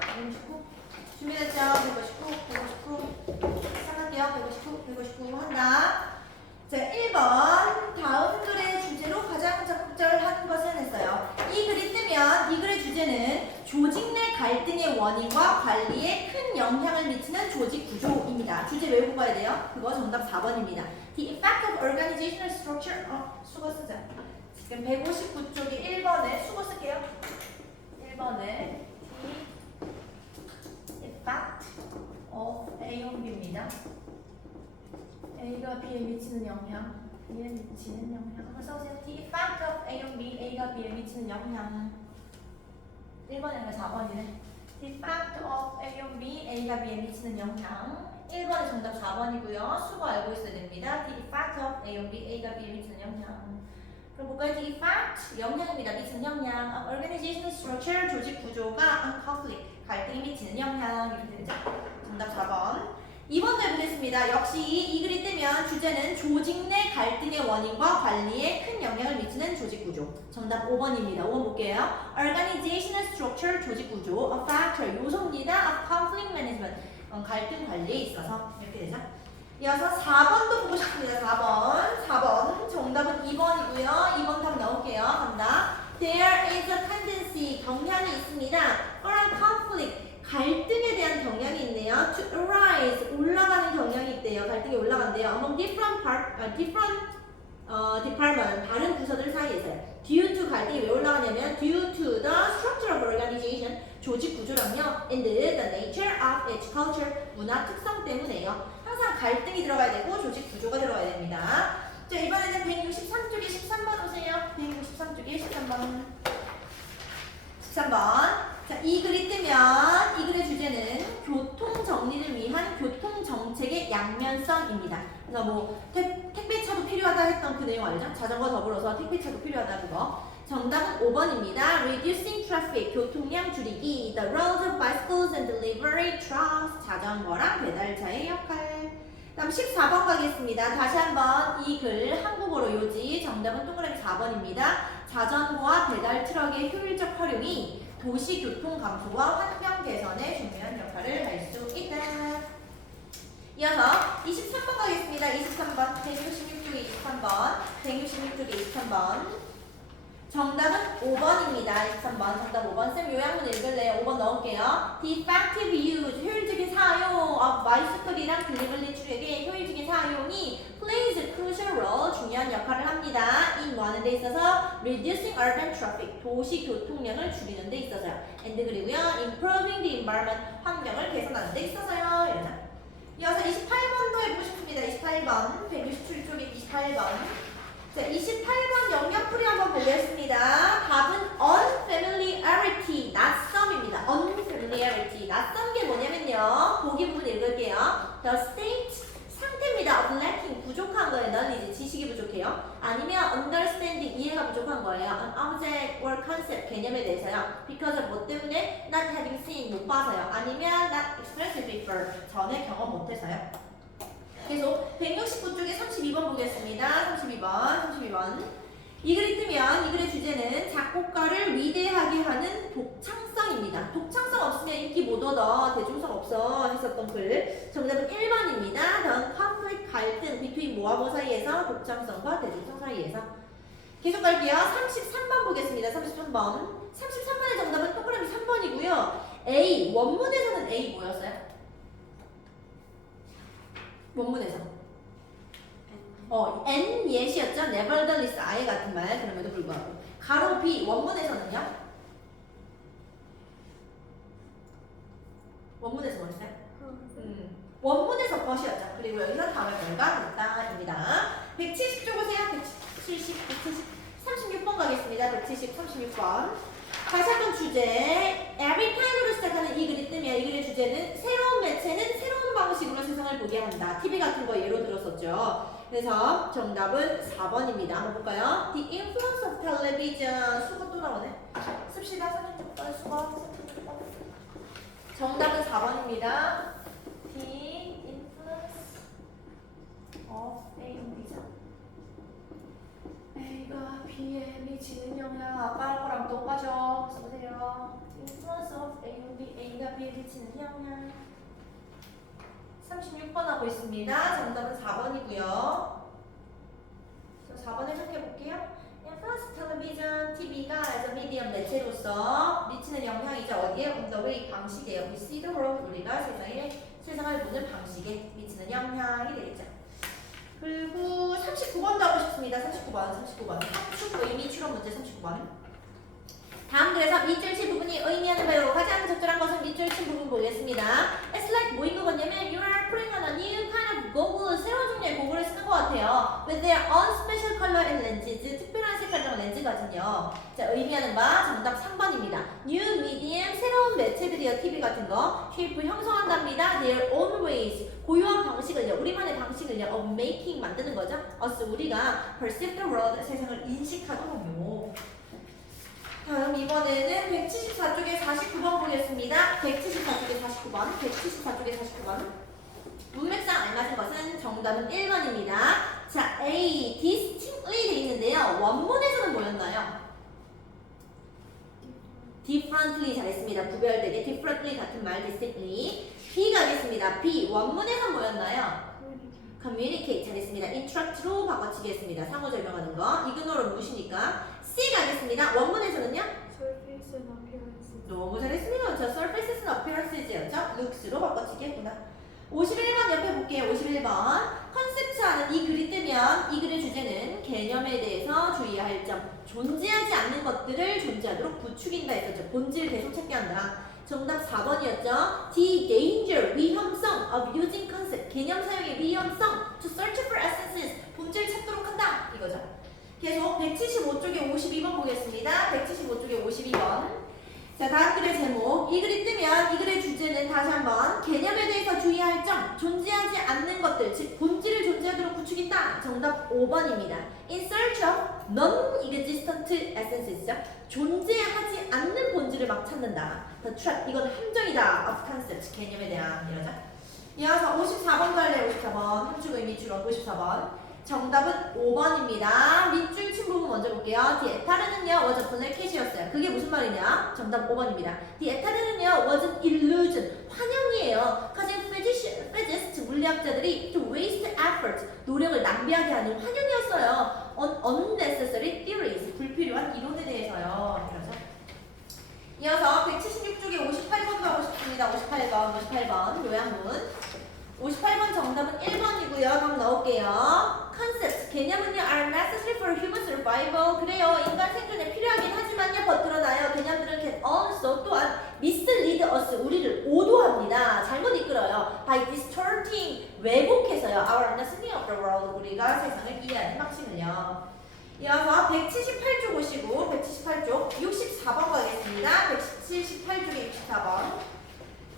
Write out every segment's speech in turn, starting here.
159. 준비됐죠? 159, 159. 시작할게요. 159 한다. 자, 1번. 다음 글의 주제로 가장 적절한 것은 했어요. 이 글이 뜨면 이 글의 주제는 조직 내 갈등의 원인과 관리에 큰 영향을 미치는 조직 구조입니다. 주제 외우고 가야 돼요. 그거 정답 4번입니다. The effect of organizational structure. 수거 쓰자. 지금 159쪽에 1번에 수거 쓸게요. 1번에 The effect of A, B입니다. A가 B에 미치는 영향, B에 미치는 영향. 한번 써보세요. The effect of A, B, A가 B에 미치는 영향. 1번이 아니라 4번이네. The effect of A, B, A가 B에 미치는 영향. 1번이 정답 4번이고요. 수거 알고 있어야 됩니다. The effect of A, B, A가 B에 미치는 영향. 그럼 볼까요? The effect, 영향입니다. 미치는 영향. Organizational structure, 조직 구조가 conflict, 갈등이 미치는 영향. 이렇게 되죠. 정답 4번. 2번도 해보겠습니다. 역시 이 글이 뜨면 주제는 조직 내 갈등의 원인과 관리에 큰 영향을 미치는 조직 구조. 정답 5번입니다. 5번 볼게요. Organizational structure, 조직 구조. A factor, 요소입니다. Of conflict management, 갈등 관리에 있어서 이렇게 되죠. 이어서 4번도 보고 싶습니다. 4번 정답은 2번이고요. 2번 답 넣을게요. 간다. There is a tendency, 경향이 있습니다. For conflict, 갈등에 대한 경향이 있네요. To arise, 올라가는 경향이 있대요. 갈등이 올라간대요. Among different department, 다른 부서들 사이에서요. Due to, 갈등이 왜 올라가냐면 due to the structure of organization, 조직 구조랑요. And the nature of its culture, 문화 특성 때문에요. 항상 갈등이 들어가야 되고 조직 구조가 들어가야 됩니다. 자, 이번에는 163쪽에 13번 오세요. 163쪽에 13번. 13번. 자, 이 글이 뜨면 이 글의 주제는 교통 정리를 위한 교통 정책의 양면성입니다. 그래서 뭐 택배차도 필요하다 했던 그 내용 알죠? 자전거 더불어서 택배차도 필요하다 그거. 정답은 5번입니다. Reducing traffic, 교통량 줄이기. The roles of bicycles and delivery trucks, 자전거랑 배달차의 역할. 다음 14번 가겠습니다. 다시 한번 이 글 한국어로 요지. 정답은 동그라미 4번입니다. 자전거와 배달 트럭의 효율적 활용이 도시 교통 감소와 환경 개선에 중요한 역할을 할 수 있다. 이어서 23번 가겠습니다. 23번, 166쪽에 23번, 166쪽에 23번. 정답은 5번입니다. 23번, 정답 5번. 쌤 요약문 읽을래요. 5번 넣을게요. The effective use, 효율적인 사용 of bicycle이랑 delivery 트럭의 효율적인 사용이 plays a crucial role, 중요한 역할을 합니다. in 뭐 하는 데 있어서 reducing urban traffic, 도시 교통량을 줄이는 데 있어서요. and 그리고요, improving the environment, 환경을 개선하는 데 있어서요. 이러죠. 이어서 28번도 해보고 싶습니다. 28번, 167쪽에 28번. 자, 28번 영역풀이 한번 보겠습니다. 답은 unfamiliarity, 낯섦입니다. unfamiliarity, 낯선 게 뭐냐면요. 보기 부분 읽을게요. The state, 상태입니다. of lacking, 부족한 거예요. knowledge, 지식이 부족해요. 아니면 understanding, 이해가 부족한 거예요. an object or concept, 개념에 대해서요. because of 뭐 때문에 not having seen, 못 봐서요. 아니면 not experienced before, 전에 경험 못해서요. 계속 169쪽에 32번 보겠습니다. 32번. 이 글이 뜨면 이 글의 주제는 작곡가를 위대하게 하는 독창성입니다. 독창성 없으면 인기 못 얻어, 대중성 없어 했었던 글. 정답은 1번입니다. 다음 conflict, 갈등, between 뭐와 뭐 사이에서, 독창성과 대중성 사이에서. 계속 갈게요. 33번 보겠습니다. 33번. 33번의 정답은 동그라미 3번이고요. A, 원문에서는 A 뭐였어요? 원문에서 N 예시였죠? nevertheless, 아예 같은 말, 그럼에도 불구하고. 가로 B, 원문에서는요? 원문에서 뭐였어요? 원문에서 것이었죠. 그리고 여기서 다음에 결과 됐다입니다. 170쪽 오세요. 170, 36번 가겠습니다. 170, 36번. 다시 한번 주제, every time으로 시작하는 이 글이 뜨면 이 글의 주제는 새로운 매체는 새로운 방식으로 세상을 보게 한다. TV 같은 거 예로 들었었죠. 그래서 정답은 4번입니다. 한번 볼까요? The influence of television. 수고 또 나오네. 씁시다. 36번 수고. 정답은 4번입니다. The influence of television. A가 B에 미치는 영향. 아까 거랑 똑같죠? 써보세요. Influence of A, B, A가 위에 비치는 영향. 36번 하고 있습니다. 정답은 4번이고요. 4번 해석해 볼게요. First, television, TV가 as a medium 매체로서 미치는 영향이죠. 어디에? On the way 방식이에요. We see the world. 우리가 세상을 보는 방식에 미치는 영향이 되겠죠. 그리고 39번도 하고 싶습니다. 39번. 함축 의미 추론 문제 39번. 다음 글에서 밑줄 친 부분이 의미하는 바로 가장 적절한 것은 밑줄 친 부분 보겠습니다. It's like 뭐인 것 같냐면 you are putting on a new kind of goggle. 새로운 종류의 고글을 쓰는 것 같아요. With their own special color and lenses. 특별한 색깔이랑 렌즈거든요. 자, 의미하는 바 정답 3번입니다. New medium. 새로운 매체들이요. TV 같은 거. shape 형성한답니다. Their own ways. 고유한 방식을요. 우리만의 방식을요. of making 만드는 거죠. us 우리가 perceive the world. 세상을 인식하도록요. 다음 이번에는 174쪽에 49번 보겠습니다. 174쪽에 49번. 문맥상 알맞은 것은 정답은 1번입니다. 자, A, distinctly 돼 있는데요. 원문에서는 뭐였나요? differently 잘했습니다. 구별되게 differently 같은 말 distinctly. B 가겠습니다. B, 원문에서는 뭐였나요? communicate 잘했습니다. interact로 바꿔치기 했습니다. 상호작용하는 거. 이그노는 무시니까. C 가겠습니다. 원문에서는요? surface and appearance. 너무 잘했습니다. 저 surfaces and appearances였죠? looks로 바꿔치기 했구나. 51번 옆에 볼게요. 51번. 컨셉트하는 이 글이 뜨면 이 글의 주제는 개념에 대해서 주의해야 할 점. 존재하지 않는 것들을 존재하도록 부추긴다 했었죠. 본질 계속 찾게 한다. 정답 4번이었죠. The danger, 위험성 of using concept, 개념 사용의 위험성 to search for essences, 본질 찾도록 한다. 이거죠. 계속 175쪽에 52번 보겠습니다. 175쪽에 52번. 자, 다음 글의 제목. 이 글이 뜨면 이 글의 주제는 다시 한번 개념에 대해서 주의해야 할 점, 존재하지 않는 것들, 즉 본질을 존재하도록 부추긴다. 정답 5번입니다. In search of non-existent essences죠. 존재하지 않는 본질을 막 찾는다. The trap, 이건 함정이다. Of concept, 개념에 대한 이러죠. 이어서 54번 갈래요. 54번. 함축 의미 추론 54번. 정답은 5번입니다. 밑줄 친 부분 먼저 볼게요. The 에타르는요, was a placate였어요. 그게 무슨 말이냐? 정답 5번입니다. The 에타르는요, was an illusion. 환영이에요. causing physicists, 물리학자들이 to waste effort, 노력을 낭비하게 하는 환영이었어요. On unnecessary theories, 불필요한 이론에 대해서요. 그래서 이어서 176쪽에 58번도 하고 싶습니다. 58번 요양문. 58번 정답은 1번이고요. 다음 넣을게요. concepts, 개념은요 are necessary for human survival. 그래요. 인간 생존에 필요하긴 하지만요. 버틀어놔요. 개념들은 can also 또한 mislead us, 우리를 오도합니다. 잘못 이끌어요. by distorting, 왜곡해서요. our understanding of the world, 우리가 세상을 이해하는 방식을요. 이어서 178쪽 오시고 178쪽 64번 가겠습니다. 178쪽에 64번.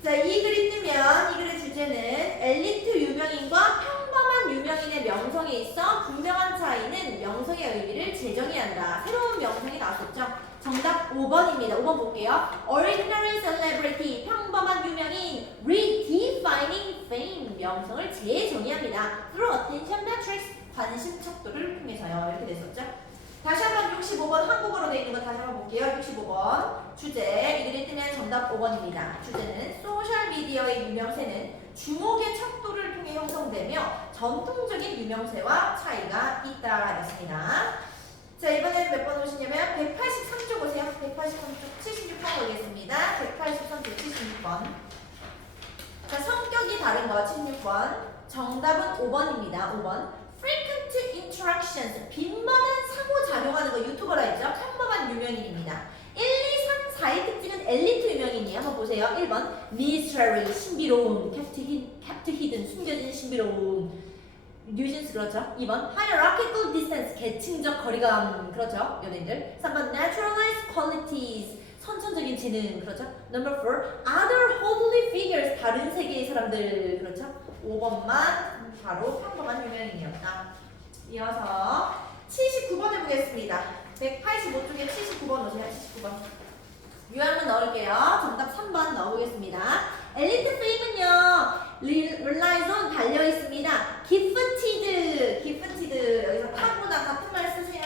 자, 이 글이 뜨면 이 글의 주제는 엘리트 유명인과 평범한 유명인의 명성에 있어 분명한 차이는 명성의 의미를 재정해야 한다. 새로운 명성이 나왔었죠. 정답 5번입니다. 5번 볼게요. Ordinary celebrity, 평범한 유명인, redefining fame, 명성을 재정의합니다. Through attention metrics, 관심 척도를 통해서요. 이렇게 됐었죠. 다시 한번 65번 한국어로 되어 있는 거 다시 한번 볼게요. 65번 주제, 이 글이 뜨면 정답 5번입니다. 주제는 소셜미디어의 유명세는 주목의 척도를 통해 형성되며 전통적인 유명세와 차이가 있다 였습니다. 자, 이번에는 몇 번 오시냐면 183쪽 오세요. 183쪽 76번 오겠습니다. 183쪽 76번. 자, 성격이 다른 거 76번. 정답은 5번입니다. 5번. frequent interactions, 빈번한 상호작용하는 거 유튜버라 했죠? 평범한 유명인입니다. 1, 2, 3, 4의 특징은 엘리트 유명인이에요. 한번 보세요. 1번 mystery, 신비로움, kept hidden, 숨겨진 신비로움, 뉴진스 그렇죠? 2번 hierarchical distance, 계층적 거리감 그렇죠? 연예인들. 3번 naturalized qualities, 선천적인 재능 그렇죠? Number 4 other holy figures, 다른 세계의 사람들 그렇죠? 5번만 바로 평범한 유명인이었다. 이어서 79번 해보겠습니다. 185쪽에 79번 오세요. 79번. 유형문 넣을게요. 정답 3번 넣어보겠습니다. 엘리트 페임은요, relies on 달려있습니다. gifted. 여기서 탑보다 같은 말 쓰세요.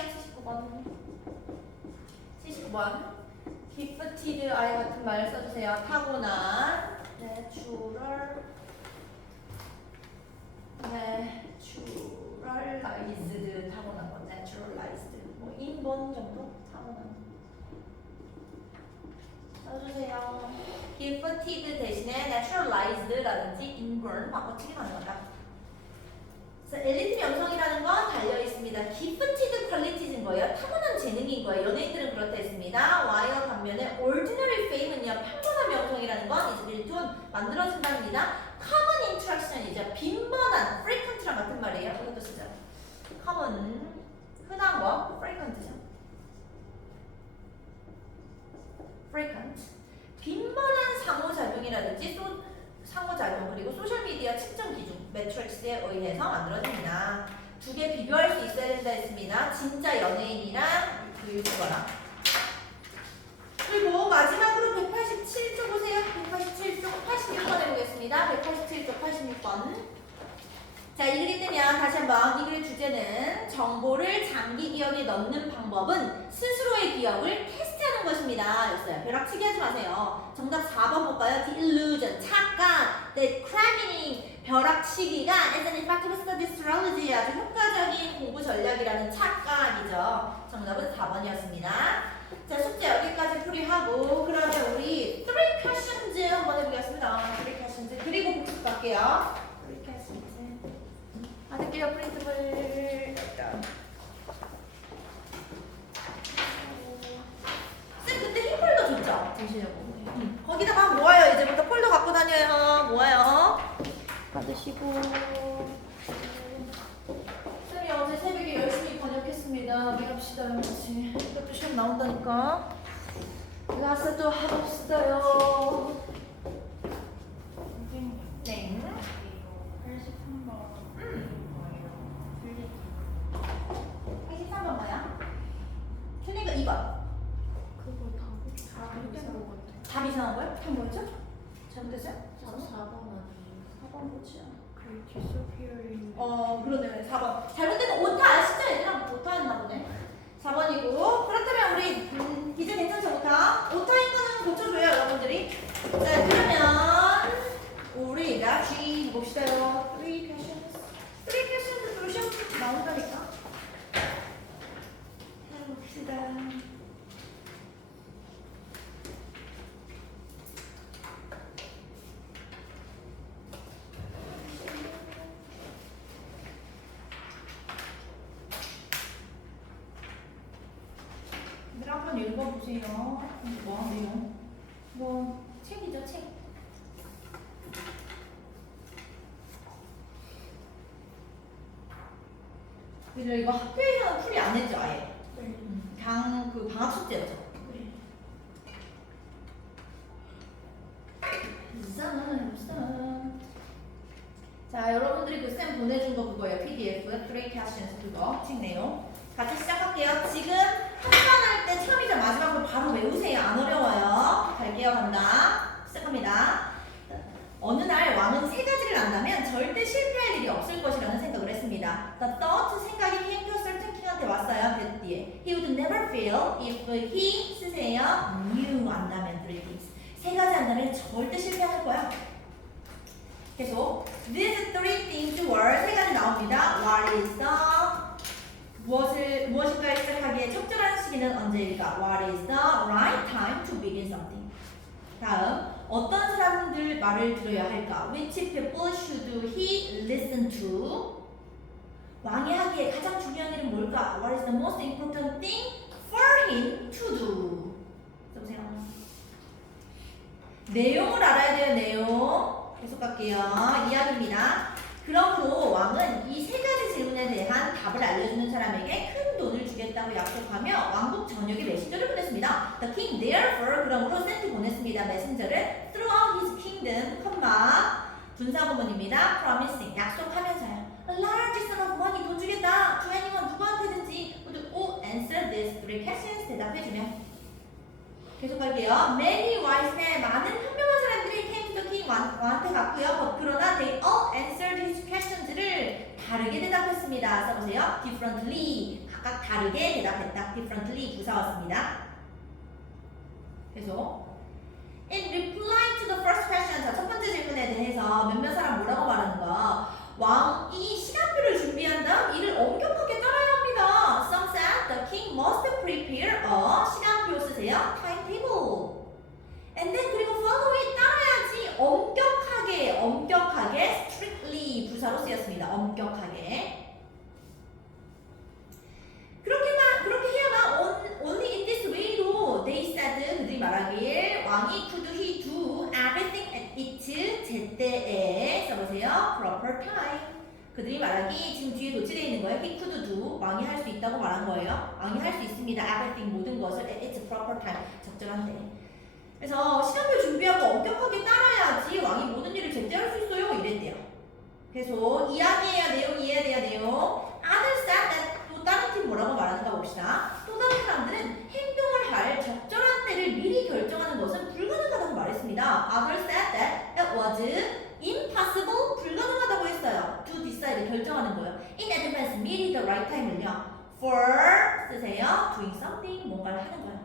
79번. gifted I 같은 말 써주세요. 타고난 naturalized 타고난 건 naturalized 뭐 인본 정도 타고난 써주세요. gifted 대신에 naturalized라든지 inborn 바꿔치기 가능하다. 그래서 엘리트 명성이라는 건 달려 있습니다. gifted qualities인 거예요. 타고난 재능인 거예요. 연예인들은 그렇다 했습니다. while 반면에 ordinary fame은요, 평범한 명성이라는 건 is built on 만들어진답니다. common interaction이죠. 빈번한 frequent랑 같은 말이에요. 이것도 쓰죠. common 흔한 거, frequent죠. frequent 빈번한 상호작용이라든지 상호작용 그리고 소셜미디어 측정 기준 매트릭스에 의해서 만들어집니다. 두 개 비교할 수 있어야 된다 했습니다. 진짜 연예인이랑 그 유튜버랑. 그리고 마지막으로 187쪽 보세요. 187쪽 86번 해보겠습니다. 187쪽 86번. 자, 이 글이 뜨면 다시 한번 이 글의 주제는 정보를 장기 기억에 넣는 방법은 스스로의 기억을 테스트하는 것입니다. 였어요. 벼락치기 하지 마세요. 정답 4번 볼까요? The illusion, 착각, the cramming, 벼락치기가 as an effective study strategy, 아주 효과적인 공부 전략이라는 착각이죠. 정답은 4번이었습니다. 자, 숙제 여기까지 풀이하고 그러면 우리 3 questions 한번 해보겠습니다. 3 questions 그리고 복습 갈게요. 3 questions 받을게요. 프린트물 쌤 그때 흰 폴더 줬죠? 잠시만요. 거기다가 모아요. 이제부터 폴더 갖고 다녀요. 모아요. 받으시고 쌤이 어제 새벽에 열심히 번역했습니다. 미랍시다 같이. 이것도 시험 나온다니까. 가서 또 해봅시다요. 네. 83번 뭐야? 틀린 거 2번. 그거 답 이상한 거야? 답 뭐였죠? 잘못됐어요? 4번 아니에요? 4번 뭐지? 그 disappearing. 그러네. 4번. 잘못된 거 오타 아시죠? 얘들아 오타 했나 보네. 4번이고 그렇다면 우리 이제 괜찮죠? 오타? 오타인 거는 고쳐줘요 여러분들이. 자 그러면 우리 같이 해봅시다요. 3 questions. 3 questions도 시험 나온다니까. 해봅시다. 한번 읽어보세요. 뭐 내용? 뭐 책이죠, 책. 그래서 이거 학교에서는 풀이 안 했죠, 아예. 그 방학 숙제였죠. 자, 여러분들이 그 쌤 보내준 거 그거예요. PDF, 3 questions 그거 책 내용. 같이 시작할게요. 지금 한 번 할 때 처음이자 마지막으로 바로 외우세요. 안 어려워요. 갈게요. 간다. 시작합니다. 어느 날 왕은 3가지를 안다면 절대 실패할 일이 없을 것이라는 생각을 했습니다. The thought 생각이 came to a certain king한테 왔어요. 그 뒤에 He would never fail if he 쓰세요. knew 안다면 3 things. 3가지 안다면 절대 실패할 거야. 계속 These 3 things were 3가지 나옵니다. What is the 무엇인가를 시작하기에 적절한 시기는 언제일까? What is the right time to begin something? 다음, 어떤 사람들 말을 들어야 할까? Which people should he listen to? 왕이 하기에 가장 중요한 일은 뭘까? What is the most important thing for him to do? 써보세요. 내용을 알아야 돼요, 내용. 계속 갈게요. 이야기입니다. 그러므로 왕은 이 3가지 질문에 대한 답을 알려주는 사람에게 큰 돈을 주겠다고 약속하며 왕국 전역에 메신저를 보냈습니다. The king therefore 그러므로 sent 보냈습니다. 메신저를 throughout his kingdom, 분사구문입니다. promising 약속하면서요. A large sum of money 돈 주겠다. to anyone 누구한테든지 who answer these 3 questions 대답해주면 계속 갈게요. Many wise men 많은 현명한 사람들이 came to the king 왕한테 갔고요. 그러나 they all answered his questions를 다르게 대답했습니다. 써보세요. differently 각각 다르게 대답했다. differently 부사 왔습니다. 계속. In reply to the first question, 자, 첫 번째 질문에 대해서 몇몇 사람 뭐라고 말하는가? 왕이 시간표를 준비한 다음 이를 엄격하게 따라야 합니다. Some said the king must prepare a 시간표 쓰세요. timetable. And then 그리고 follow it 따라야지. 엄격하게 strictly 부사로 쓰였습니다. 엄격하게. 그렇게 해야만 only in this way로 they said 그들이 말하길 왕이 could he do everything at its 제때에 써보세요. proper time. 그들이 말하기 지금 뒤에 도치되어 있는 거예요. he could do 왕이 할 수 있다고 말한 거예요. 왕이 할 수 있습니다. everything 모든 것을 at its proper time 적절한 때. 그래서 시간표 준비하고 엄격하게 따라야지 왕이 모든 일을 제때 할 수 있어요. 이랬대요. 계속 이야기해야 내용 이해해야 내용. Others said that 또 다른 팀 뭐라고 말하는가 봅시다. 또 다른 사람들은 행동을 할 적절한 때를 미리 결정하는 것은 불가능하다고 말했습니다. Others said that it was impossible 불가능하다고 했어요. To decide 결정하는 거예요. In advance 미리 the right time을요. For 쓰세요. doing something 뭔가를 하는 거예요.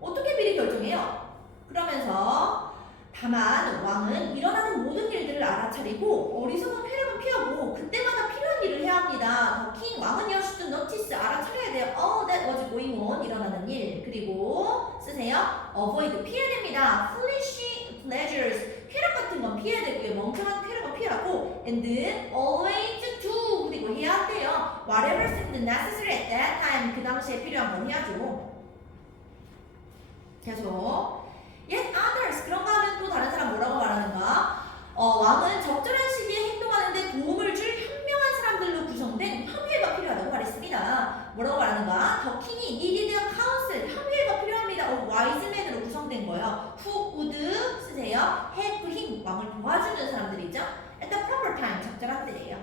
어떻게 미리 결정해요? 그러면서 다만 왕은 일어나는 모든 일들을 알아차리고 어리석은 쾌락은 피하고 그때마다 필요한 일을 해야 합니다. The king 왕은요 should notice 알아차려야 돼요. All that was going on 일어나는 일. 그리고 쓰세요. avoid 피해야 됩니다. foolish pleasures 쾌락 같은 건 피해야 되고요. 멍청한 쾌락은 피하고 and always do 그리고 해야 한대요. Whatever seemed necessary at that time 그 당시에 필요한 건 해야죠. 계속. Yet others 그런가 하면 또 다른 사람 뭐라고 말하는가? 왕은 적절한 시기에 행동하는데 도움을 줄 현명한 사람들로 구성된 협의회가 필요하다고 말했습니다. 뭐라고 말하는가? The king이 needed a council 협의회가 필요합니다. wise men으로 구성된 거예요. Who would 쓰세요. help him 왕을 도와주는 사람들이죠. At the proper time 적절한 때예요.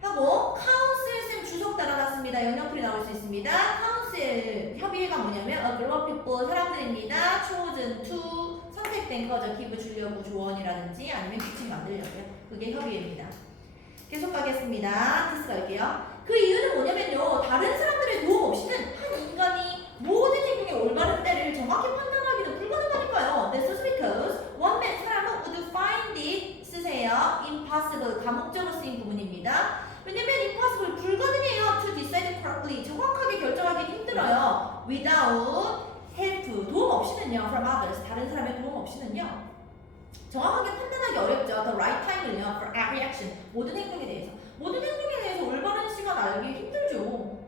하고 council 쌤 주석 달아놨습니다. 영역풀이 나올 수 있습니다. council 협의회가 뭐냐면 a group of people 사람들입니다. chosen to 선택된 거죠. 기부 주려고 조언이라든지 아니면 규칙 만들려고요. 그게 협의회입니다. 계속 가겠습니다. 테스트 갈게요. 그 이유는 뭐냐면요. 다른 사람들의 도움 없이는 한 인간이 모든 행동의 올바른 때를 정확히 판단하기는 불가능하니까요. This is because one man 사람은 would find it 쓰세요. impossible 감옥적으로 쓰인 부분입니다. 왜냐면 impossible 불가능해요. To decide correctly 정확하게 결정하기 힘들어요. Without help 도움 없이는요. From others 다른 사람의 도움 없이는요. 정확하게 판단하기 어렵죠. The right time을요. For every action 모든 행동에 대해서 올바른 시간 알기 힘들죠.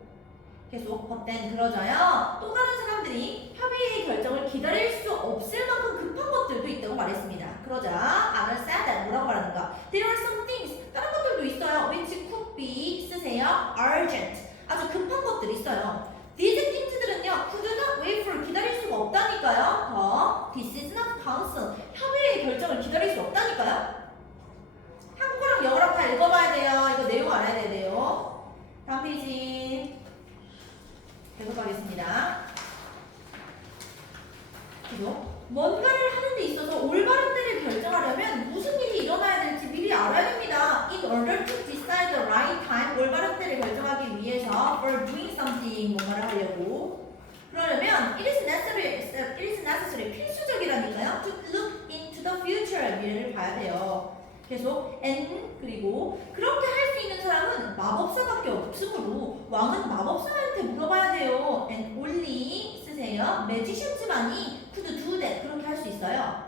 계속 but then 그러자요. 또 다른 사람들이 협의회의 결정을 기다릴 수 없을 만큼 급한 것들도 있다고 말했습니다. 그러자 others said that 뭐라고 말하는가? There are some things 다른 것들도 있어요. Which could be 쓰세요. urgent 아주 급한 것들이 있어요. These things들은요. could not wait for 기다릴 수가 없다니까요. This is not council 협의회의 결정을 기다릴 수 없다니까요. 한국어랑 영어랑 다 읽어봐야 돼요. 이거 내용 알아야 돼요. 다음 페이지 계속 가겠습니다. 계속 뭔가를 하는 데 있어서 올바른 때를 결정하려면 무슨 일이 일어나야 될지 미리 알아야 됩니다. In order to decide the right time 올바른 때를 결정하기 위해서 for doing something 뭔가를 하려고 그러려면 it is necessary 필수적이라니까요. To look into the future 미래를 봐야 돼요. 계속 and 그리고 그렇게 할 수 있는 사람은 마법사밖에 없으므로 왕은 마법사한테 물어봐야 돼요. and only 쓰세요. magicians만이 could do that 그렇게 할 수 있어요.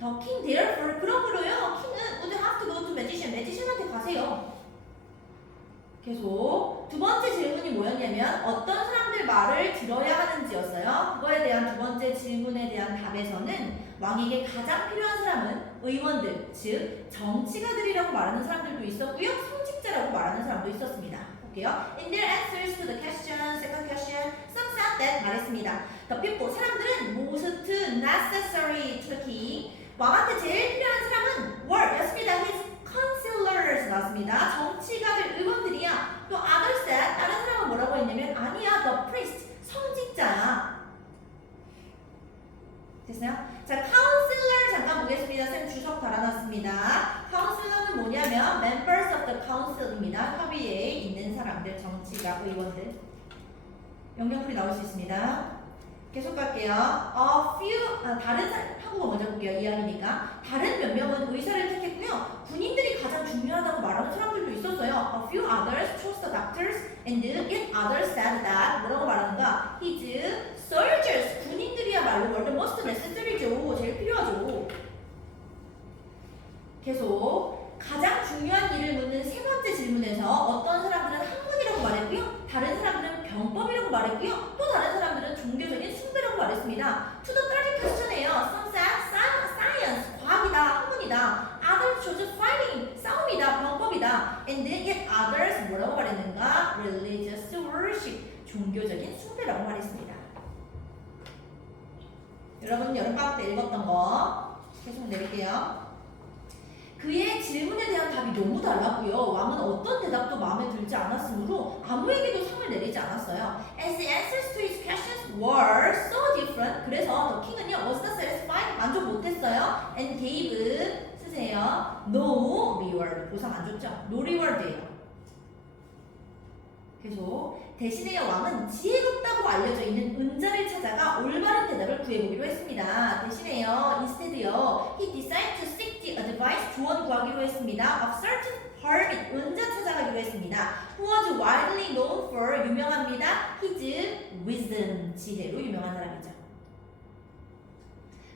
The king therefore 그러므로요. 킹은 would have to go to magician한테 가세요. 계속 두 번째 질문이 뭐였냐면 어떤 사람들 말을 들어야 하는지였어요. 그거에 대한 두 번째 질문에 대한 답에서는 왕에게 가장 필요한 사람은 의원들, 즉 정치가들이라고 말하는 사람들도 있었고요. 성직자라고 말하는 사람도 있었습니다. 볼게요. In their answers to the question, second question, some said that 말했습니다. The people, 사람들은 most necessary to the king. 왕한테 제일 필요한 사람은 were 였습니다. His counselors 나왔습니다. 정치가들, 의원들이야. 또 others said, 다른 사람은 뭐라고 했냐면 아니야, the priest, 성직자야. 됐어요? 자, counselor 잠깐 보겠습니다. 쌤 주석 달아놨습니다. counselor는 뭐냐면 members of the council입니다. 협의회에 있는 사람들, 정치가, 의원들. 영역풀이 나올 수 있습니다. 계속 갈게요. 다른 한국어 먼저 볼게요. 이야기니까. 다른 몇 명은 의사를 택했고요. 군인들이 가장 중요하다고 말하는 사람들도 있었어요. A few others chose the doctors and yet others said that 뭐라고 말하는가? His soldiers, 군인들이야말로 were the most necessary죠. 제일 필요하죠. 계속 가장 중요한 일을 묻는 세 번째 질문에서 어떤 사람들은 학문이라고 말했고요. 다른 사람들은 병법이라고 말했고요. 또 다른 사람들은 종교적인 숭배라고 말했습니다. To the third question이에요. Some said science, 과학이다, 학문이다. Others chose fighting, 싸움이다, 병법이다. And yet others 뭐라고 말했는가? Religious worship, 종교적인 숭배라고 말했습니다. 여러분 여름방학 때 읽었던 거 계속 내릴게요. 그의 질문에 대한 답이 너무 달랐고요. 왕은 어떤 대답도 마음에 들지 않았으므로 아무에게도 상을 내리지 않았어요. As the answers to his questions were so different, 그래서 the king은요 was not satisfied, 만족 못했어요. And gave, 쓰세요. No reward, 보상 안 줬죠? No reward예요. 계속 대신에 왕은 지혜롭다고 알려져 있는 은자를 찾아가 올바른 대답을 구해보기로 했습니다. 대신에요, instead요, he decided to seek the advice, 조언 구하기로 했습니다. of certain hermit, 은자 찾아가기로 했습니다. who was widely known for, 유명합니다. his wisdom, 지혜로 유명한 사람이죠.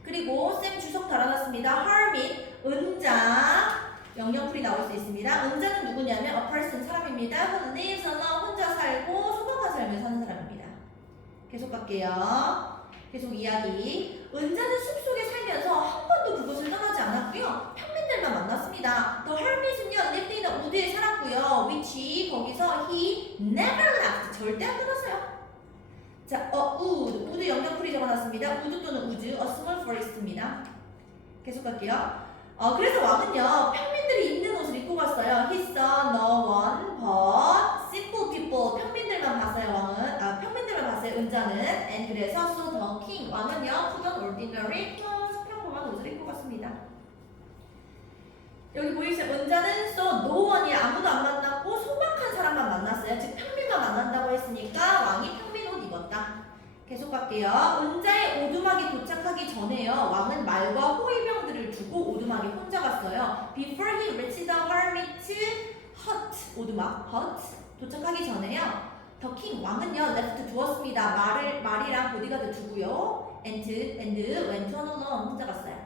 그리고 쌤 주석 달아놨습니다. hermit, 은자, 영영풀이 나올 수 있습니다. 은자는 누구냐면 a person, 사람입니다. who lives alone, 혼자 살고 소박한 삶을 사는 사람입니다. 계속 갈게요. 계속 이야기. 은자는 숲속에 살면서 한 번도 그곳을 떠나지 않았고요. 평민들만 만났습니다. The hermit은요, lived in a wood에 살았고요. which, 거기서 he never left, 절대 안 떠났어요. 자, wood 영영풀이 적어놨습니다. wood 또는 woods, a small forest입니다. 계속 갈게요. 그래서 왕은요, 평민들이 입는 옷을 입고 갔어요. He saw no one but simple people. 평민들만 봤어요, 왕은. 평민들만 봤어요, 은자는. And 그래서 so the king, 왕은요, put on ordinary clothes, 평범한 옷을 입고 갔습니다. 여기 보이시죠? 은자는 so no one이 아무도 안 만났고 소박한 사람만 만났어요. 즉 평민만 만난다고 했으니까 왕이 평민 옷 입었다. 계속 갈게요. 은자의 오두막이 도착하기 전에요. 왕은 말과 호위병들을 두고 오두막에 혼자 갔어요. Before he reached the hermit's hut, 오두막, hut, 도착하기 전에요. The king, 왕은요, left 두었습니다. 말이랑 보디가드 두고요. And went on alone, 혼자 갔어요.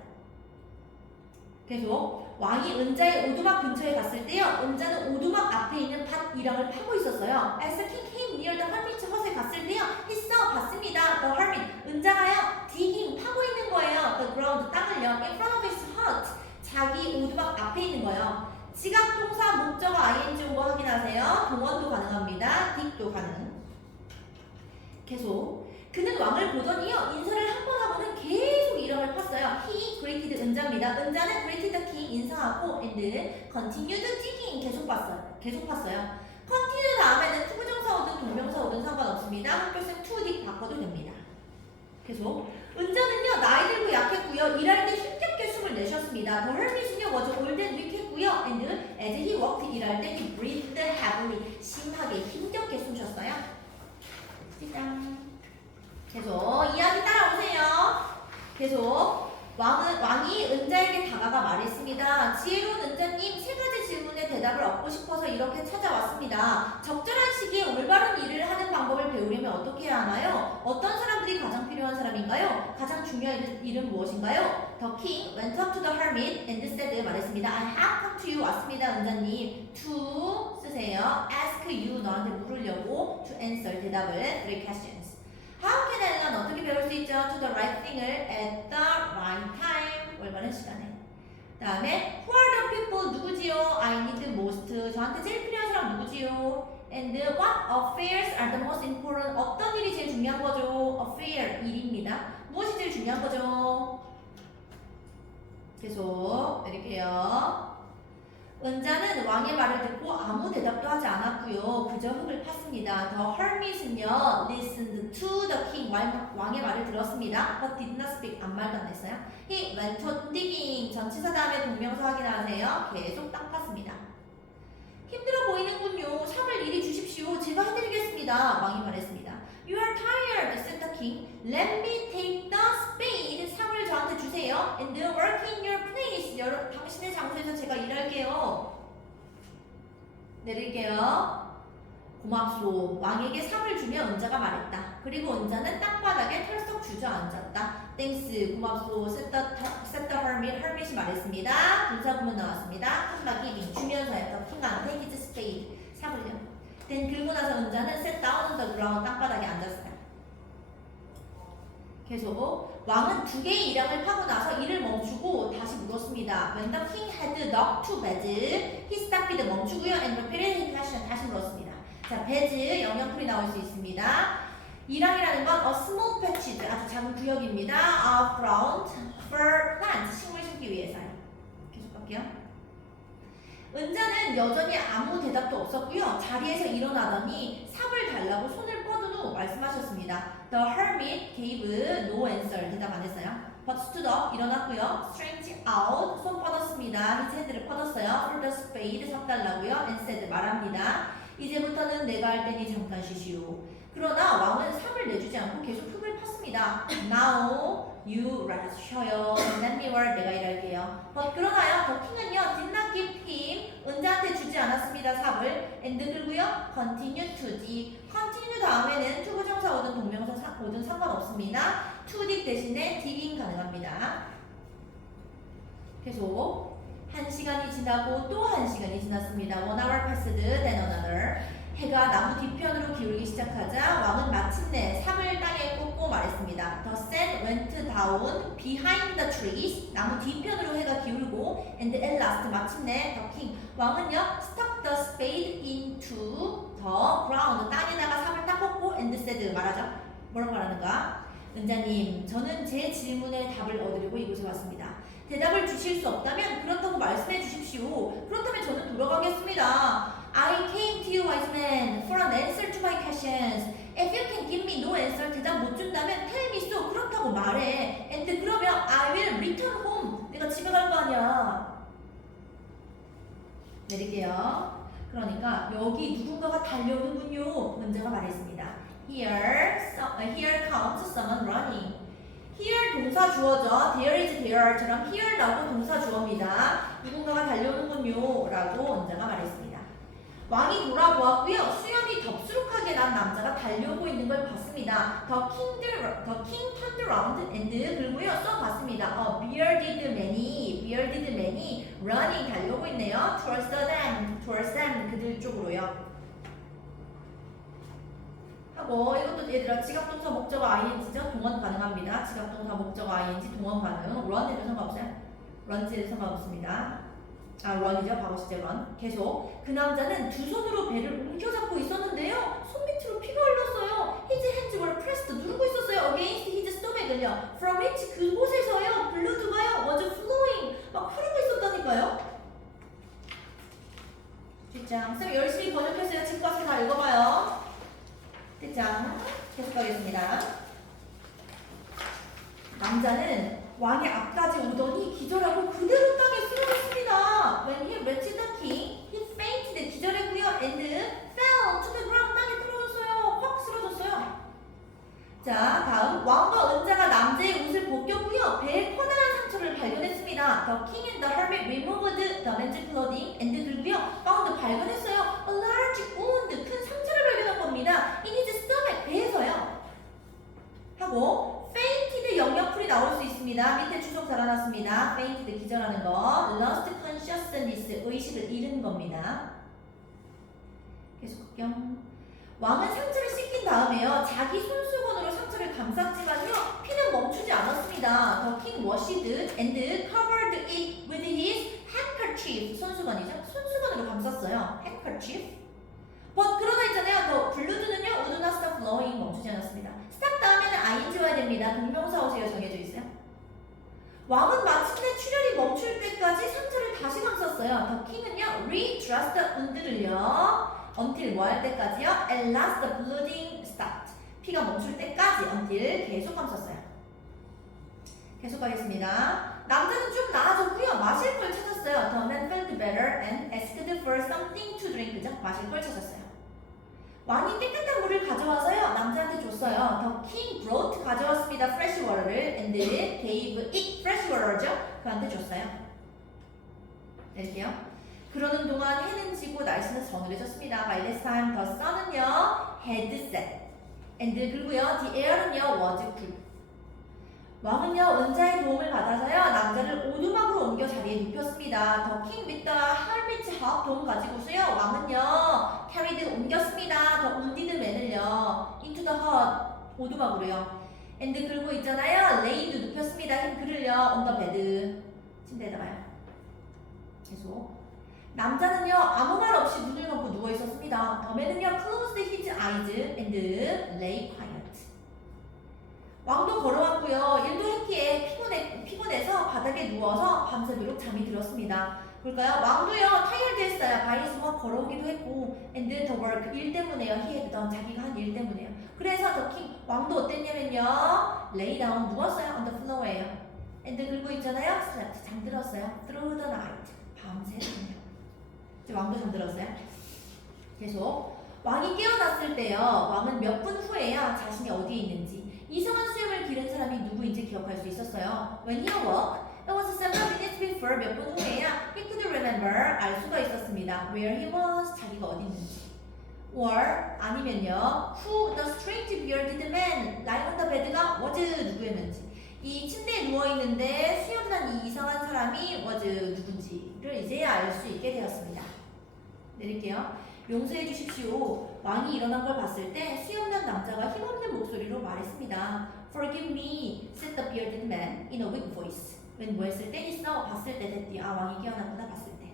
계속 왕이 은자의 오두막 근처에 갔을 때요, 은자는 오두막 앞에 있는 밭 이랑을 파고 있었어요. As the king came near the hermit's hut에 갔을 때요, he saw, 봤습니다. The hermit, 은자가요, digging, 파고 있는 거예요. The ground, 땅을요, in front of his hut, 자기 오두막 앞에 있는 거예요. 지각 동사 목적어 ing 온 거 확인하세요. 동원도 가능합니다. dig도 가능. 계속 그는 왕을 보더니요, 인사를 한 번 하고는 계속 이름을 팠어요. He greeted 은자입니다. 은자는 greeted the king, 인사하고 and continued digging, 계속 팠어요. continue 다음에는 투부정사 오든 동명사 오든 상관없습니다. 한글쓴 to dig 바꿔도 됩니다. 계속 은자는요, 나이 들고 약했고요, 일할 때 힘겹게 숨을 내쉬었습니다. The hermit은요, was old and weak했고요, and as he walked, 일할 때 he breathed heavily, 심하게 힘겹게 숨 쉬었어요. 짠. 계속 이야기 따라오세요. 계속 왕이 은자에게 다가가 말했습니다. 지혜로운 은자님, 세 가지 질문에 대답을 얻고 싶어서 이렇게 찾아왔습니다. 적절한 시기에 올바른 일을 하는 방법을 배우려면 어떻게 해야 하나요? 어떤 사람들이 가장 필요한 사람인가요? 가장 중요한 일은 무엇인가요? The king went up to the hermit and said, 말했습니다. I have come to you, 왔습니다, 은자님. To, 쓰세요. ask you, 너한테 물으려고. to answer, 대답을. three questions. How can I learn? 어떻게 배울 수 있죠? To the right thing을 at the right time. 올바른 시간에. 다음에 Who are the people? 누구지요? I need most. 저한테 제일 필요한 사람 누구지요? And what affairs are the most important? 어떤 일이 제일 중요한 거죠? Affair, 일입니다. 무엇이 제일 중요한 거죠? 계속 내릴게요. 은자는 왕의 말을 듣고 아무 대답도 하지 않았고요. 그저 흙을 팠습니다. The hermit은요, listened to the king, 왕의 말을 들었습니다. But did not speak, 아무 말도 안 했어요. He went on digging, 전치사 다음에 동명사 확인하세요. 계속 땅 팠습니다. 힘들어 보이는군요. 삽을 이리 주십시오. 제가 해드리겠습니다. 왕이 말했습니다. You are tired, said the king. Let me take the spade. 삽을 저한테 주세요. And work in your place. 당신의 장소에서 제가 일할게요. 내릴게요. 고맙소. 왕에게 삽을 주며 은자가 말했다. 그리고 은자는 땅바닥에 털썩 주저앉았다. 땡스. 고맙소. said the hermit. hermit이 말했습니다. 분사구문 나왔습니다. 한마디 주면서요. The king take his spade. 삽을요. then 그리고 나서 은자는 sat down on the ground. 땅바닥에 앉았어요. 계속 왕은 두 개의 일양을 파고 나서 일을 멈추고 다시 물었습니다. When the king had dug two beds, he stopped 멈추고요. And repeated his question. 다시 물었습니다. 자, beds 영역풀이 나올 수 있습니다. 일양이라는 건 a small patch, 아주 작은 구역입니다. of ground for plants, 식물 심기 위해서요. 계속 갈게요. 은자는 여전히 아무 대답도 없었고요. 자리에서 일어나더니 삽을 달라고 손을 뻗은 후 말씀하셨습니다. The hermit gave no answer. 대답 안 했어요. But stood up. 일어났고요. Stretched out. 손 뻗었습니다. his hand를 뻗었어요. For the spade. 삽 달라고요. And said. 말합니다. 이제부터는 내가 할 테니 잠깐 쉬시오. 그러나 왕은 삽을 내주지 않고 계속 흙을 팠습니다. Now you rest. 쉬어요. Let me work. 내가 일할게요. 그러나요. 더 킹은요. did not give him. 은자한테 주지 않았습니다. 삽을. and 그리고요. continue to dig. continue 다음에는 투부정사 오든 동명사 오든 상관없습니다. to dig 대신에 digging 가능합니다. 계속 1시간이 지나고 또 1시간이 지났습니다. 1 hour passed, then another. 해가 나무 뒤편으로 기울기 시작하자 왕은 마침내 삽을 땅에 꽂고 말했습니다. The sun went down behind the trees. 나무 뒤편으로 해가 기울고 and at last 마침내 the king. 왕은요 stuck the spade into the ground. 땅에다가 삽을 딱 꽂고 and said. 말하죠. 뭐라고 말하는가? 은자님, 저는 제 질문에 답을 얻으려고 이곳에 왔습니다. 대답을 주실 수 없다면 그렇다고 말씀해 주십시오. 그렇다면 저는 돌아가겠습니다. I came to you, wise man, for an answer to my questions. If you can give me no answer, 대답 못 준다면 tell me so. 그렇다고 말해. And 그러면 I will return home. 내가 집에 갈 거 아니야. 내릴게요. 그러니까 여기 누군가가 달려오는군요. 은자가 말했습니다. Here comes someone running. Here 동사 주어죠. There is there처럼 here 라고 동사 주어입니다. 누군가가 달려오는군요 라고 은자가 말했습니다. 왕이 돌아보았고요. 수염이 덥수룩하게 난 남자가 달려오고 있는 걸 봤습니다. The king turned around and 그리고요 써봤습니다. bearded man이 running 달려오고 있네요. towards them 그들 쪽으로요. 하고 이것도 얘들아 지각동사 목적어 ing죠. 동원 가능합니다. 지각동사 목적어 ing 동원 가능. run 해도 상관없어요. run 해도 상관없습니다. run이죠. 과거 시제 run. 계속 그 남자는 두 손으로 배를 움켜잡고 있었는데요. 손 밑으로 피가 흘렀어요. His hands were pressed. 누르고 있었어요. Against his stomach을요. From which 그곳에서요. blood가요. was flowing. 막 흐르고 있었다니까요. 뒷장. 쌤 열심히 번역했어요. 집 가서 다 읽어봐요. 뒷장. 계속 가겠습니다. 남자는 왕의 앞까지 오더니 기절하고 그대로 땅에 쓰러졌습니다. When he reached the king, he fainted. 기절했고요. And fell to the ground. 땅에 떨어졌어요. 확 쓰러졌어요. 자, 다음 왕과 은자가 남자의 옷을 벗겼고요. 배에 커다란 상처를 발견했습니다. The king and the hermit removed the man's clothing. And 그리고요. found 발견했어요. A large wound. 큰 상처를 발견한 겁니다. In his stomach. 배에서요. 하고 fainted 영역풀이 나올 수 있습니다. 밑에 주석 달아놨습니다. fainted 기절하는 거. lost consciousness 의식을 잃은 겁니다. 계속 갈게요. 왕은 상처를 씻긴 다음에요. 자기 손수건으로 상처를 감쌌지만요. 피는 멈추지 않았습니다. The king washed and covered it with his handkerchief. 손수건이죠. 손수건으로 감쌌어요. handkerchief. 그러나 있잖아요. 더 블루드는요. would not stop flowing. 멈추지 않았습니다. stop 다음에는 ing 와야 됩니다. 동명사 오세요. 정해져 있어요. 왕은 마침내 출혈이 멈출 때까지 상처를 다시 감쌌어요. The king은요. redressed the wound를요. until 뭐 할 때까지요? at last the bleeding stopped. 피가 멈출 때까지 until 계속 감쌌어요. 계속 가겠습니다. 남자는 좀 나아졌고요. 마실 걸 찾았어요. The man felt better and asked for something to drink. 그죠? 마실 걸 찾았어요. 왕이 깨끗한 물을 가져와서요 남자한테 줬어요. The king brought 가져왔습니다. fresh water를 and gave it fresh water죠. 그한테 줬어요. 내릴게요. 그러는 동안 해는 지고 날씨는 서늘해졌습니다. By this time the sun은요 had set and 그리고요 the air는요 was cool. 왕은요 은자의 도움을 받아서요 남자를 오두막으로 옮겨 자리에 눕혔습니다. The king with the hermit's help 도움 가지고서요 왕은요 carried 옮겼습니다. The wounded man을요 into the hut 오두막으로요. and 그리고 있잖아요 laid 눕혔습니다. him 그를요 on the bed 침대에다가요. 계속 남자는요 아무 말 없이 눈을 감고 누워 있었습니다. The man은요 closed his eyes and lay quiet. 왕도 걸어왔고요. 일도 했기에 피곤해서 바닥에 누워서 밤새도록 잠이 들었습니다. 볼까요? 왕도요 타이어드 했어요. 바이스와 걸어오기도 했고 and the work 일 때문에요. he had done 자기가 한 일 때문에요. 그래서 the king 왕도 어땠냐면요 lay down 누웠어요. on the floor에요. and 그리고 있잖아요 slept 잠들었어요. through the night 밤새도록요. 이제 왕도 잠들었어요. 계속 왕이 깨어났을 때요 왕은 몇 분 후에야 자신이 어디에 있는지 이상한 수염을 기른 사람이 누구인지 기억할 수 있었어요. When he awoke, it was several minutes before 몇 분 후에야 he could remember 알 수가 있었습니다. Where he was 자기가 어디 있는지. Or 아니면요 who the strange bearded man lying on the bed가 was 누구였는지. 이 침대에 누워 있는데 수염난 이 이상한 사람이 was 누군지를 이제야 알 수 있게 되었습니다. 내릴게요. 용서해 주십시오. 왕이 일어난 걸 봤을 때 수염난 남자가 힘없는 목소리로 말했습니다. Forgive me, said the bearded man in a weak voice. 웬 뭐 했을 때 있어? 봤을 때 됐디. 아 왕이 깨어났구나 봤을 때.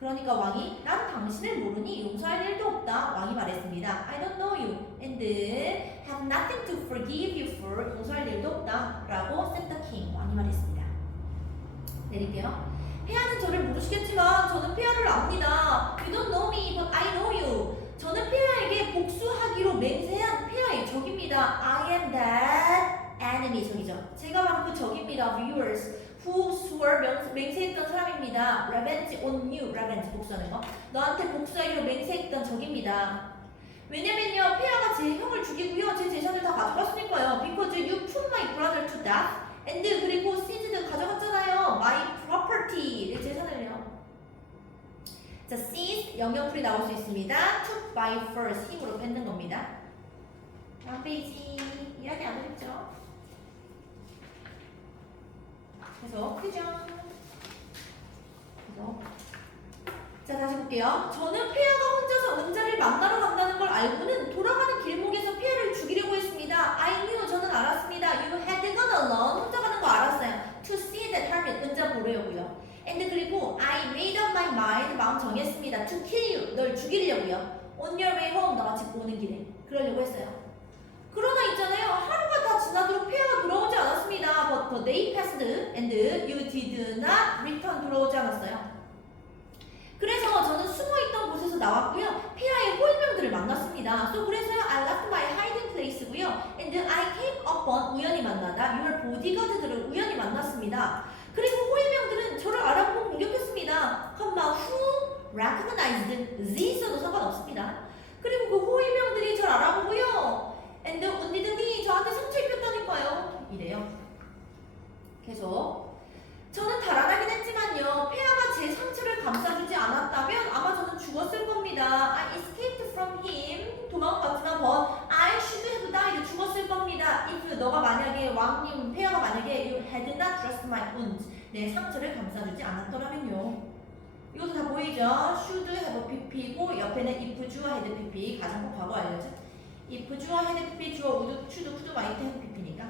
그러니까 왕이 난 당신을 모르니 용서할 일도 없다. 왕이 말했습니다. I don't know you and have nothing to forgive you for. 용서할 일도 없다. 라고 said the king. 왕이 말했습니다. 내릴게요. 폐하는 저를 모르시겠지만 저는 폐하를 압니다. You don't know me, but I know you. 저는 폐하에게 복수하기로 맹세한 폐하의 적입니다. I am that enemy 적이죠. 제가 바로 그 적입니다. Viewers who swore 맹세했던 사람입니다. Revenge on you. Revenge 복수하는 거. 너한테 복수하기로 맹세했던 적입니다. 왜냐면요 폐하가 제 형을 죽이고요 제 재산을 다 가져갔으니까요. Because you put my brother to death. and 그리고 seized 가져갔잖아요. my property 내 재산을요. 자, seize 영역풀이 나올 수 있습니다. took by force 힘으로 뱉는 겁니다. 다음 페이지 이야기 안 하겠죠? 계속 크죠? 자 다시 볼게요. 저는 폐하가 혼자서 은자를 만나러 간다는 걸 알고는 돌아가는 길목에서 폐하를 죽이려고 했습니다. I knew 저는 알았습니다. You had gone alone 혼자 가는 거 알았어요. To see that hermit 은자 보려고요. And 그리고 I made up my mind 마음 정했습니다. To kill you 널 죽이려고요. On your way home 너가 집 오는 길에 그러려고 했어요. 그러나 있잖아요. 하루가 다 지나도록 폐하가 돌아오지 않았습니다. But the day passed and you did not return 돌아오지 않았어요. 그래서 저는 숨어있던 곳에서 나왔고요. 폐하의 호위병들을 만났습니다. So 그래서요, I left my hiding place고요. And I came upon 우연히 만나다 your bodyguard들을 우연히 만났습니다. 그리고 호위병들은 저를 알아보고 공격했습니다. who recognized thes도 상관없습니다. 그리고 그 호위병들이 저를 알아보고요. And woundedly 저한테 상처 입혔다니까요. 이래요. 계속. 저는 달아나긴 했지만요. 폐하가 제 상처를 감싸주지 않았다면 아마 저는 죽었을 겁니다. I escaped from him. 도망갔지만 but I should have died. 죽었을 겁니다. If 너가 만약에 왕님 폐하가 만약에 you had not dressed my wounds. 내 상처를 감싸주지 않았더라면요. 이것도 다 보이죠? should have pp고 옆에는 if 주어 had pp 가장 꼭 과거 알려죠? if 주어 had pp 주어 should could might have pp니까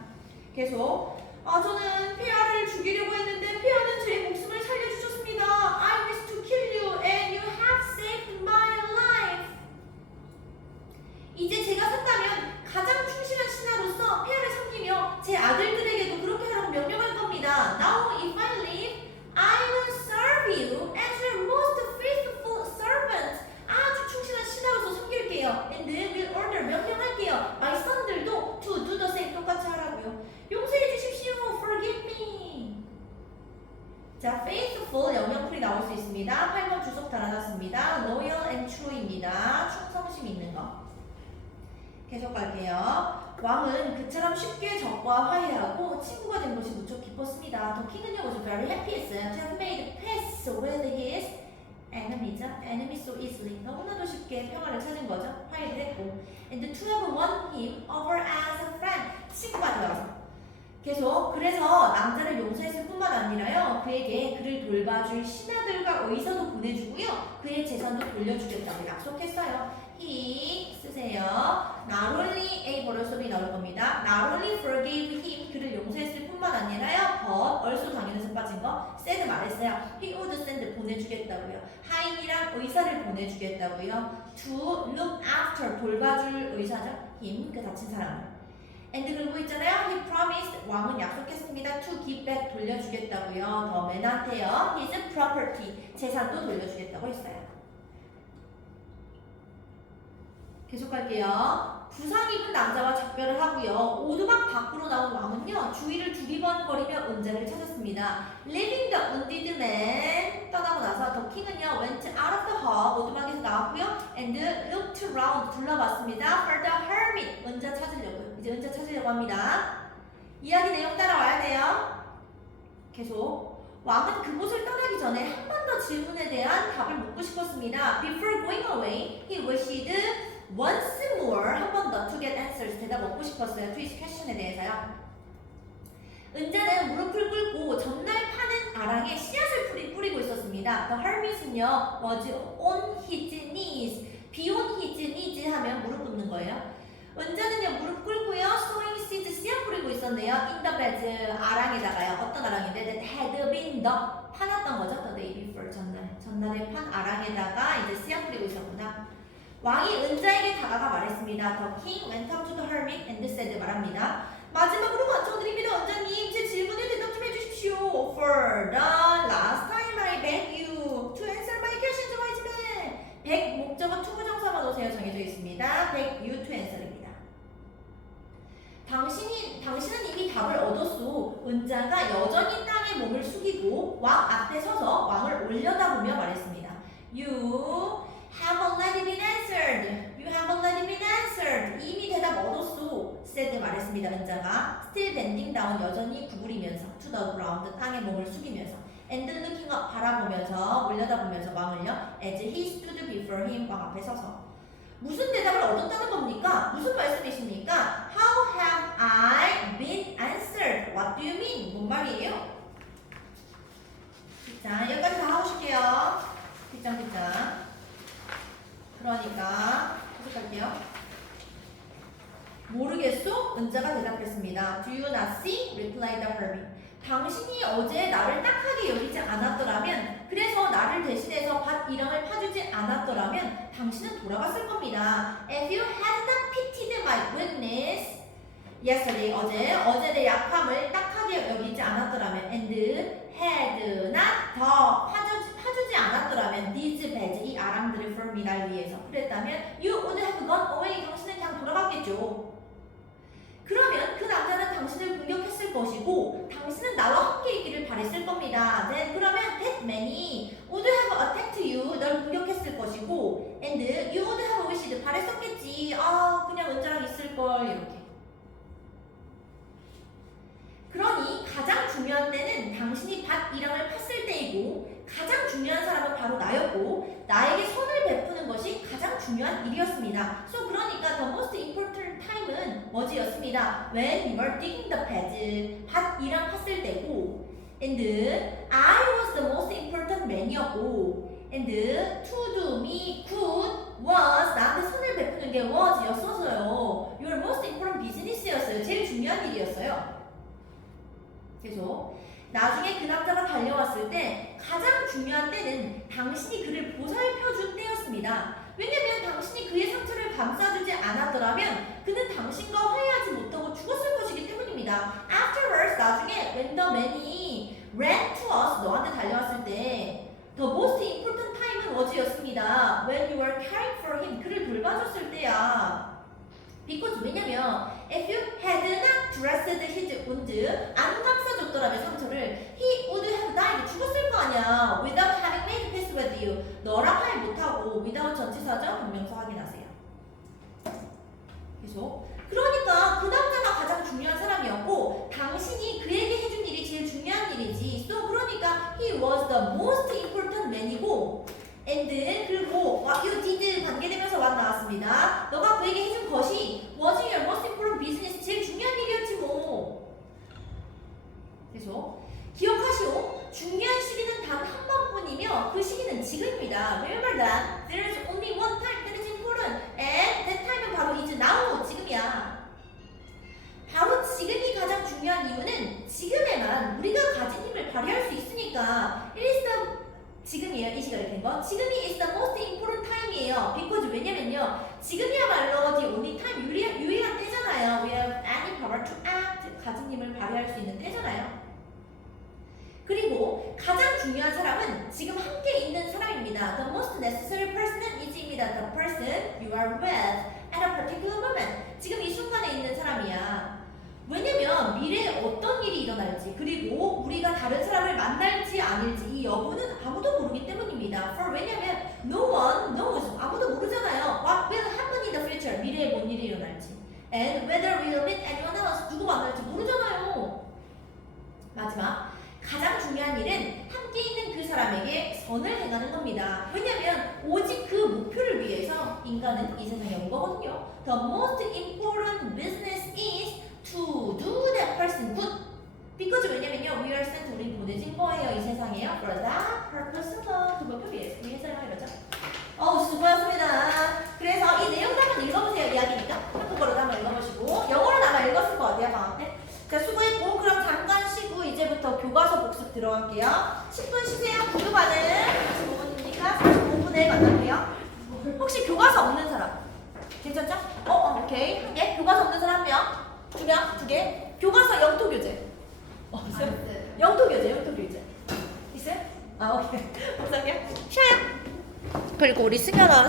계속 저는 폐하를 죽이려고 했는데 폐하는 제 목숨을 살려주셨습니다. I wish to kill you and you have saved my life. 이제 제가 산다면 가장 충실한 신하로서 폐하를 섬기며 제 아들들에게도 그렇게 하라고 명령할 겁니다. Now if I live, I will serve you as your most faithful servant. 아주 충실한 신하로서 섬길게요. And will order 명령할게요. My son들도 to do the same 똑같이 하라고요. 용서해 주십시오. Forgive me. 자, faithful 영역풀이 나올 수 있습니다. 8번 주석 달아놨습니다. loyal and true입니다. 충성심 있는 거. 계속 갈게요. 왕은 그처럼 쉽게 적과 화해하고 친구가 된 것이 무척 기뻤습니다. The king은요 was very happy to have made peace with his enemies so easily. 너무나도 쉽게 평화를 찾은 거죠. 화해를 했고. And to have won him over as a friend. 친구가 되어서. 계속 그래서 남자를 용서했을 뿐만 아니라요 그에게 그를 돌봐줄 신하들과 의사도 보내주고요 그의 재산도 돌려주겠다고 약속했어요. He 쓰세요. Not only a 버릇소리 나올 겁니다. Not only forgave him 그를 용서했을 뿐만 아니라요 but also 당연해서 빠진 거 said 말했어요. He would send 보내주겠다고요. 하임이랑 의사를 보내주겠다고요. To look after 돌봐줄 의사죠. him 그 다친 사람을. and 그리고 있잖아요. He promised 왕은 약속했습니다. To give back 돌려주겠다고요. 더 맨한테요. His property 재산도 돌려주겠다고 했어요. 계속 갈게요. 부상 입은 남자와 작별을 하고요. 오두막 밖으로 나온 왕은요. 주위를 두리번거리며 은자를 찾았습니다. Leaving the wounded man 떠나고 나서 the king은요. went out of the hall 오두막에서 나왔고요. And looked around 둘러봤습니다. For the hermit 은자 찾으려고요. 이제 은자 찾으려고 합니다. 이야기 내용 따라와야 돼요. 계속 왕은 그곳을 떠나기 전에 한 번 더 질문에 대한 답을 묻고 싶었습니다. Before going away, he wished once more 한 번 더 to get answers 대답 얻고 싶었어요. to his question에 대해서요. 은자는 무릎을 꿇고 전날 파는 아랑에 씨앗을 뿌리고 있었습니다. The hermit은요 was on his knees. be on his knees 하면 무릎 꿇는 거예요. 은자는요 무릎 꿇고요 sowing seeds 씨앗 뿌리고 있었네요. in the bed 아랑에다가요. 어떤 아랑인데 that had been dug 파놨던 거죠. the day before 전날에 판 아랑에다가 이제 씨앗 뿌리고 있었구나. 왕이 은자에게 다가가 말했습니다. The king went up to the hermit and said 말합니다. 마지막으로 간청드립니다. 은자님 제 질문에 대답 좀 해주십시오. For the last time I beg you to answer my questions wise man. beg 목적어 투부정사만 오세요. 정해져 있습니다. beg you to answer입니다. 당신은 이미 답을 얻었소. 은자가 여전히 땅에 몸을 숙이고 왕 앞에 서서 왕을 올려다보며 말했습니다. You have already been answered. You have already been answered. 이미 대답 얻었소. said 말했습니다. 은자가 still bending down 여전히 구부리면서 to the ground 땅에 몸을 숙이면서 and looking up 바라보면서 올려다보면서 왕을요 as he stood before him 왕 앞에 서서 무슨 대답을 얻었다는 겁니까? 무슨 말씀이십니까? How have I been answered? What do you mean? 뭔 말이에요? 자 여기까지 다 하고 싶게요. 뒷장 그러니까 계속 갈게요. 모르겠소? 은자가 대답했습니다. Do you not see? replied the hermit. 당신이 어제 나를 딱하게 여기지 않았더라면 그래서 나를 대신해서 밭 이랑을 파주지 않았더라면 당신은 돌아갔을 겁니다. If you had not pitied my weakness yesterday 어제 내 약함을 딱하게 여기지 않았더라면 and had not 더 파주지 않았더라면 these beds 이 아랑들을 for me 날 위해서 그랬다면 you would have gone away 당신은 그냥 돌아갔겠죠. 그러면 그 남자는 당신을 공격했을 것이고 당신은 나와 함께 있기를 바랬을 겁니다. Then 그러면 that man이 would have attacked you 널 공격했을 것이고 and you would have wished 바랬었겠지. 그냥 은자랑 있을걸 이렇게. 그러니 가장 중요한 때는 당신이 밭 이랑을 팠을 때이고 가장 중요한 사람은 바로 나였고 나에게 선을 베푸는 것이 가장 중요한 일이었습니다. So 그러니까 the most important time은 뭐지였습니다. When you were digging the beds 밭 이랑 팠을 때고 and I was the most important man이었고 and to do me good was 나한테 선을 베푸는 게 was였어서요. Your most important business였어요. 제일 중요한 일이었어요. 계속 나중에 그 남자가 달려왔을 때 가장 중요한 때는 당신이 그를 보살펴준 때였습니다. 왜냐면 당신이 그의 상처를 감싸주지 않았더라면 그는 당신과 화해하지 못하고 죽었을 것이기 때문입니다. Afterwards 나중에 when the man이 ran to us 너한테 달려왔을 때 the most important time은 어제였습니다. When you were caring for him 그를 돌봐줬을 때야. Because 왜냐면 if you had not dressed his wound 안 감싸줬더라면 상처를 he would have died 죽었을 거 아니야. Without having made peace with you 너랑 화해 못하고 without 전치사죠. 변명사 확인하세요. 계속 was the most important man이고 and 그리고 what you did 관계되면서 what 나왔습니다. 너가 그에게 해준 것이 was your most important business 제일 중요한 일이었지 뭐. 그래서 기억하시오. 중요한 시기는 단 한 번뿐이며 그 시기는 지금입니다. Remember that there's only one time that is important and that time은 바로 is now 지금이야. 바로 지금이 가장 중요한 이유는 지금에만 우리가 가진 힘을 발휘할 수 있으니까 it is the 지금이에요. 이 시간이 된 거. 지금이 is the most important time이에요. because 왜냐면요. 지금이야말로 the only time 유일한 때잖아요. We have any power to act. 가진 힘을 발휘할 수 있는 때잖아요. 그리고 가장 중요한 사람은 지금 함께 있는 사람입니다. The most necessary person is입니다. The person you are with at a particular moment. 지금 이 순간에 있는 사람이야. 왜냐면 미래에 어떤 일이 일어날지 그리고 우리가 다른 사람을 만날지 아닐지 이 여부는 아무도 모르기 때문입니다. For 왜냐면 no one knows 아무도 모르잖아요. What will happen in the future 미래에 뭔 일이 일어날지 and whether we will meet anyone else 누구 만날지 모르잖아요. 마지막 가장 중요한 일은 함께 있는 그 사람에게 선을 행하는 겁니다. 왜냐면 오직 그 목표를 위해서 인간은 이 세상에 온 거거든요. The most important business is to do that person good. because 왜냐면요, we are sent 우리 보내진 거예요 이 세상에요. For that purpose alone. 그 목표 위해서요 이러죠. 수고하셨습니다. 그래서 이 내용도 한번 읽어보세요. 이야기니까 한국어로도 한번 읽어보시고 영어로는 아마 읽었을 것 같아요 방학 때. 자 수고했고 그럼 잠깐 쉬고 이제부터 교과서 복습 들어갈게요. 10분 쉬세요. 구두반은 45분이니까 45분에 만날게요. 혹시 교과서 없는 사람 괜찮죠? 오케이. 한 개. 교과서 없는 사람 한 명. 두 명. 두 개. 교과서 영토 교재. 없어요? 영토 교재. 있어요? 오케이. 복사할게요. 쉬어요. 그리고 우리 승현아